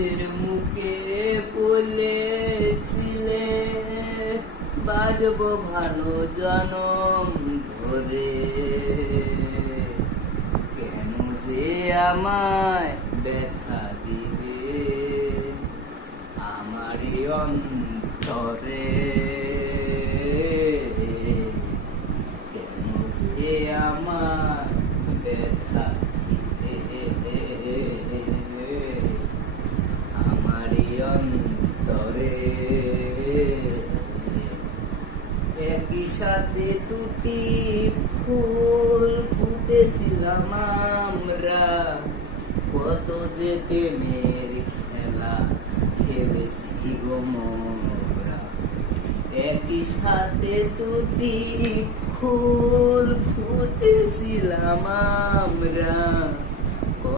নিজের মুখে বলেছিলে বাজবো ভালো জনম ধরে, কেন যে আমায় ব্যথা দিবে আমারই অন্তরে, কেন যে আমার ব্যথা দিবে আমারই অন্তরে। একই সাথে দুটি ফুল ফুটেছিলাম আমরা, কত যে প্রেমের খেলা খেলেছি গো মোরা। একই সাথে দুটি ফুল ফুটেছিলাম আমরা,